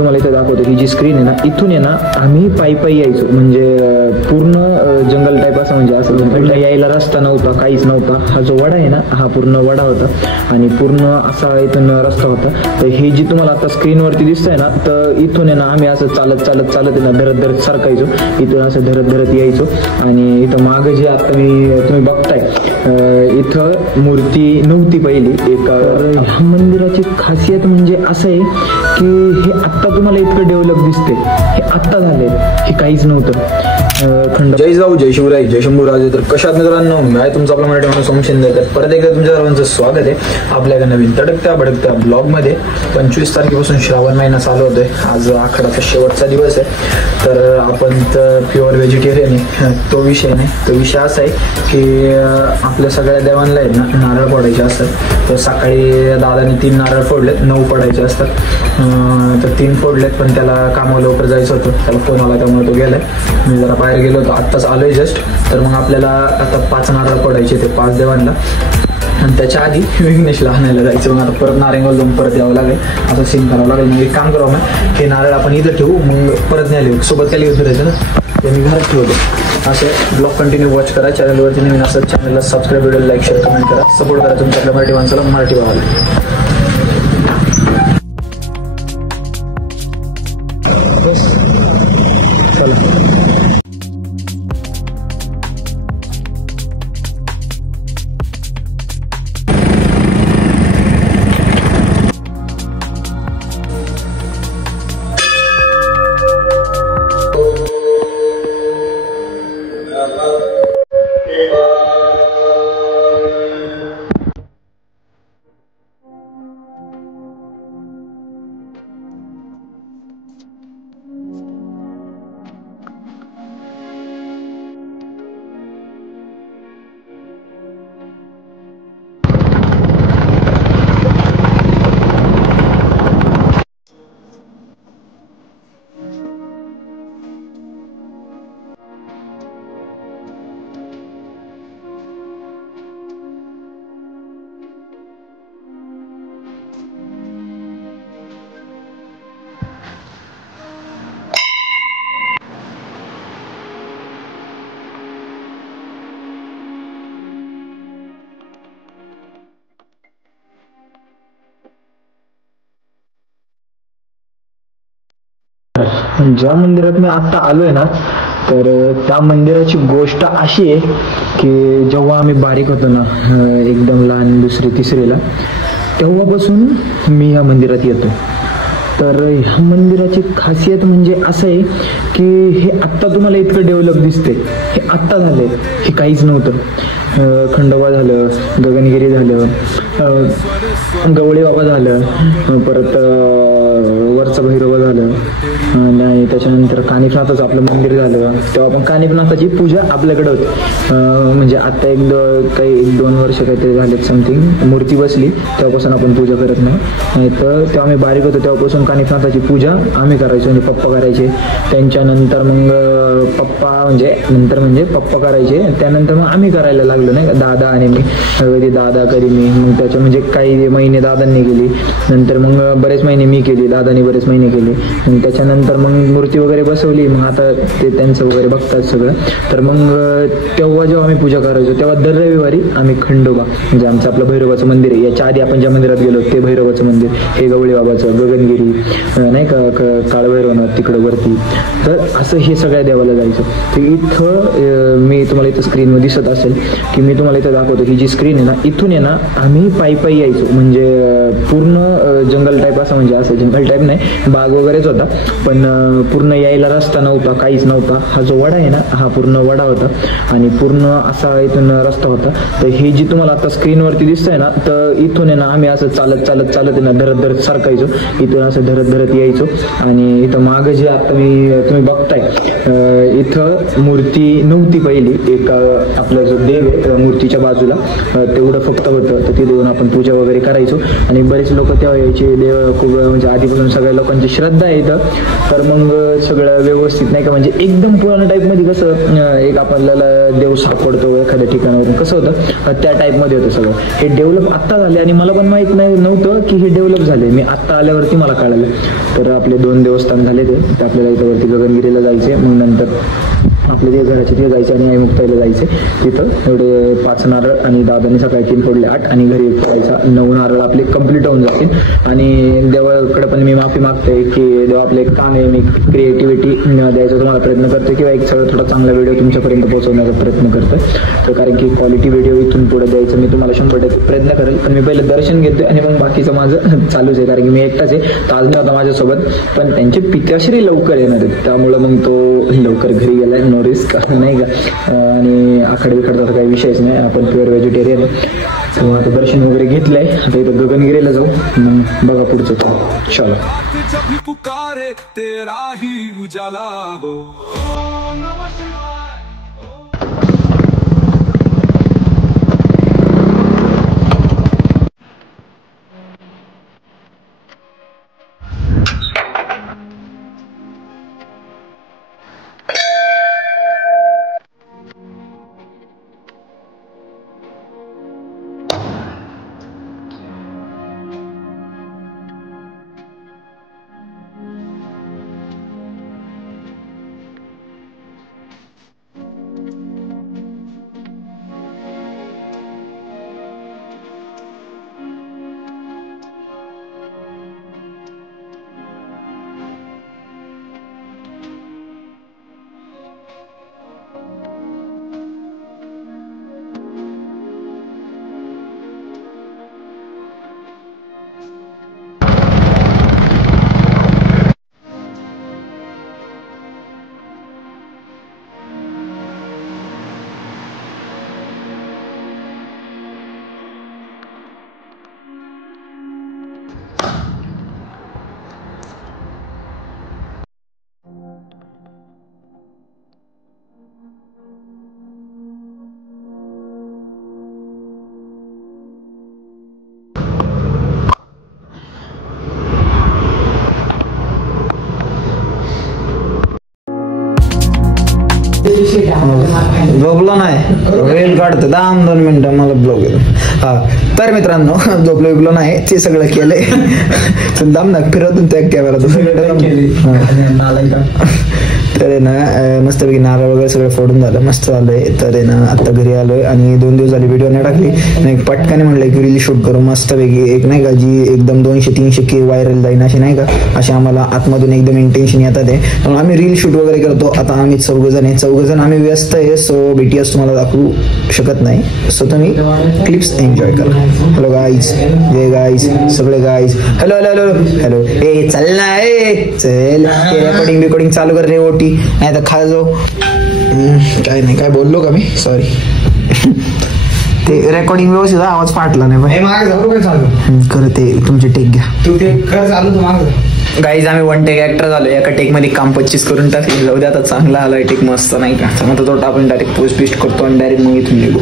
तुम्हाला इथे दाखवतो ही जी स्क्रीन आहे ना, इथून आहे ना आम्ही पायी यायचो, म्हणजे पूर्ण जंगल टाईप असं, म्हणजे असं यायला रस्ता नव्हता, काहीच नव्हता. हा जो वडा आहे ना, हा पूर्ण वडा होता आणि पूर्ण असा इथून रस्ता होता. तर हे जी तुम्हाला आता स्क्रीनवरती दिसतंय ना, तर इथून आहे ना आम्ही असं चालत आहे ना धरत सरकायचो, इथून असं धरत यायचो. आणि इथं मागं जे आता तुम्ही बघताय, इथं मूर्ती नव्हती पहिली एक. ह्या मंदिराची खासियत म्हणजे असं आहे की हे आत्ता तुम्हाला इतकं डेव्हलप दिसते, हे आत्ता झाले, हे काहीच नव्हतं. जय जाऊ, जय शिवराय, जय शंभूराजे. तर कशात मित्रांनो, मी आहे तुमचा आपला मराठी माणूस ओम शिंदे. तर परत एकदा तुमच्या सर्वांचं स्वागत आहे आपल्या एका नवीन तडकत्या भडकत्या ब्लॉगमध्ये. 25 तारखेपासून श्रावण महिना चालू होतोय. आज आखाडाचा शेवटचा दिवस आहे. तर आपण तर प्युअर व्हेजिटेरियन आहे, तो विषय नाही. तो विषय असा आहे की आपल्या सगळ्या देवांना आहेत ना नारळ फोडायचे असतात. तर सकाळी दादाने 3 नारळ फोडलेत, 9 फोडायचे असतात. तर 3 फोडलेत, पण त्याला कामाला लवकर जायचं होतं, त्याला फोन आला त्यामुळे तो गेलाय. मी जरा बाहेर गेलो होतो, आत्ताच आलोय जस्ट. तर मग आपल्याला आता 5 नारळ फोडायचे, ते 5 देवांना. आणि त्याच्या आधी विघ्नेशला आणायला जायचं. मग आता परत नारायणगाव जाऊन परत यावं लागेल, असं सीन करावं लागेल. मग एक काम करावं, मग हे नारळ आपण इथं ठेवू, मग परत न्यायला सोबत त्याला घेऊन फिरायचं ना, ते मी घरात ठेवतो. असे ब्लॉग कंटिन्यू वॉच करा. चॅनलवरती नवीन असं चॅनलला subscribe, video like, share, comment करा. सपोर्ट करा तुमच्या आपल्या मराठी माणसाला, मराठी भावाला. ज्या मंदिरात मी आता आलोय ना, तर त्या मंदिराची गोष्ट अशी आहे की जेव्हा आम्ही बारीक होतो ना, एकदम लहान 2री 3रीला, तेव्हापासून मी या मंदिरात येतो. तर ह्या मंदिराची खासियत म्हणजे असं आहे की हे आत्ता तुम्हाला इतकं डेव्हलप दिसते, हे आत्ता झाले, हे काहीच नव्हतं. खंडोबा झालं, गगनगिरी झालं, गवळी बाबा झालं, परत वरचं भैरवा झालं, आणि त्याच्यानंतर कानिफनाथाचं आपलं मंदिर झालं. तेव्हा आपण कानिफनाथाची पूजा आपल्याकडे होती. म्हणजे आता 1-2 वर्ष काहीतरी झालेत समथिंग, मूर्ती बसली तेव्हापासून आपण पूजा करत नाही. तर तेव्हा आम्ही बारीक होतो तेव्हापासून कानिफनाथाची पूजा आम्ही करायचो, म्हणजे पप्पा करायचे. त्यांच्यानंतर मग पप्पा करायचे, त्यानंतर मग आम्ही करायला लागलो नाही का, दादा आणि मी. कधी दादा कधी मी, मग त्याच्या म्हणजे काही महिने दादांनी केली, नंतर मग बरेच महिने मी केली, दादानी बरेच महिने केले. मग त्याच्यानंतर मग मूर्ती वगैरे बसवली, मग आता ते त्यांचं वगैरे बघतात सगळं. तर मग तेव्हा जेव्हा आम्ही पूजा करायचो तेव्हा दर रविवारी आम्ही खंडोबा, म्हणजे आमचं आपलं भैरवाचं मंदिर आहे, याच्या आधी आपण ज्या मंदिरात गेलो ते भैरवाचं मंदिर, हे गवळी बाबाचं, गगनगिरी नाही का, काळभैरवनाथ तिकडं वरती. तर असं हे सगळ्या देवाला जायचं. तर इथं मी तुम्हाला इथं स्क्रीनवर दिसत असेल की मी तुम्हाला इथं दाखवतो, ही जी स्क्रीन आहे ना, इथून आहे ना आम्ही पायी यायचो, म्हणजे पूर्ण जंगल टाईप असं, म्हणजे असं जंगल टाईप नाही, बाग वगैरेच होता, पण पूर्ण यायला रस्ता नव्हता, काहीच नव्हता. हा जो वडा आहे ना, हा पूर्ण वडा होता आणि पूर्ण असा इथून रस्ता होता. तर हे जी तुम्हाला आता स्क्रीनवरती दिसतंय ना, तर इथून आहे ना आम्ही असं चालत आहे ना धरत सरकायचो, इथून असं धरत यायचो. आणि इथं मागं जे आता तुम्ही बघताय, इथं मूर्ती नव्हती पहिली, एक आपला जो देव आहे मूर्तीच्या बाजूला तेवढं फक्त होतं. तर तिथे येऊन आपण पूजा वगैरे करायचो आणि बरेच लोक तेव्हा यायचे. देव खूप म्हणजे आधीपासून सगळ्या लोकांची श्रद्धा आहे इथं. तर मग सगळं व्यवस्थित नाही का, म्हणजे एकदम पुराणा टाईपमध्ये कसं एक आपल्याला देव सापडतो एखाद्या ठिकाणावरून कसं होतं त्या टाईपमध्ये होतं सगळं. हे डेव्हलप आत्ता झाले आणि मला पण माहित नव्हतं की हे डेव्हलप झाले. मी आत्ता आल्यावरती मला कळालं. तर आपले 2 देवस्थान झाले ते आपल्याला इथं वरती गगनगिरीला जायचे, मग नंतर आपल्या ते घराचे तिथे जायचे आणि आईमुक्ताईला जायचे. तिथं एवढे 5 नारळ आणि दादाने सकाळी 3 फोडले 8 आणि घरी फोडायचा 9 नारळ आपले कंप्लीट होऊन जातील. आणि देवाकडे पण मी माफी मागतोय की देवा आपलं एक काम आहे, मी क्रिएटिव्हिटी द्यायचा तुम्हाला प्रयत्न करतो किंवा एक सगळं थोडा चांगला व्हिडिओ तुमच्यापर्यंत पोहोचवण्याचा प्रयत्न करतोय. तर कारण की क्वालिटी व्हिडिओ इथून पुढे द्यायचं मी तुम्हाला 100% प्रयत्न करेल. पण मी पहिले दर्शन घेतोय आणि मग बाकीचं माझं चालूच आहे, कारण की मी एकटाच आहे. ताज नाही होता माझ्यासोबत, पण त्यांचे पित्याश्री लवकर येणार आहेत त्यामुळं मग तो लवकर घरी गेलाय. नो रिस्क नाही का. आणि आखड बिखडचा काही विषयच नाही, आपण प्युअर व्हेजिटेरियन आहे. तेव्हा आता दर्शन वगैरे घेतलंय. आता इथं गगनगिरीला जाऊ, मग बघा पुढचं काम. चला. झोपलो नाही, वेळ काढतो 2 मिनिटं मला ब्लॉग येतो. हा तर मित्रांनो, झोपलो बिपलो नाही, ते सगळं केलंय. दाम ना फिरवून त्या कॅमेरा तर आहे ना मस्तपैकी नारळ वगैरे सगळं फोडून झालं, मस्त झालंय. तर आहे ना आता घरी आलोय आणि 2 दिवस झाले व्हिडिओ नाही टाकली. नाही पटकाने म्हणलं की रील शूट करू मस्तपैकी एक नाही का, जी एकदम 200-300K व्हायरल जाईन अशी नाही का, असे आम्हाला आतमधून एकदम इंटेन्शन येतात आहे. म्हणून आम्ही रील शूट वगैरे करतो. आता आम्ही 4 जण आम्ही व्यस्त आहे. सो BTS तुम्हाला दाखवू शकत नाही, सो तुम्ही क्लिप्स एन्जॉय करा. हॅलो गाईज, जय गाईज, सगळे guys. Hello hello hello hello. ए चल ना, ए चल, रेकॉर्डिंग चालू कर रे ओटी, नाही तर खा जाऊ. काय नाही, काय बोललो का मी, सॉरी. ते रेकॉर्डिंग व्यवस्थित आवाज फाटला नाही खरं. ते तुमचे टेक घ्या, तू ते कर चालू तू माग. गाईज आम्ही 1 टेक ऍक्टर झालो. एका टेक मध्ये काम 25 करून टाकले. जाऊ दे आता, चांगला आलाय टेक मस्त नाही का. मग तो आपण डायरेक्ट पोस्ट करतो आणि डायरेक्ट मग इथून निघू.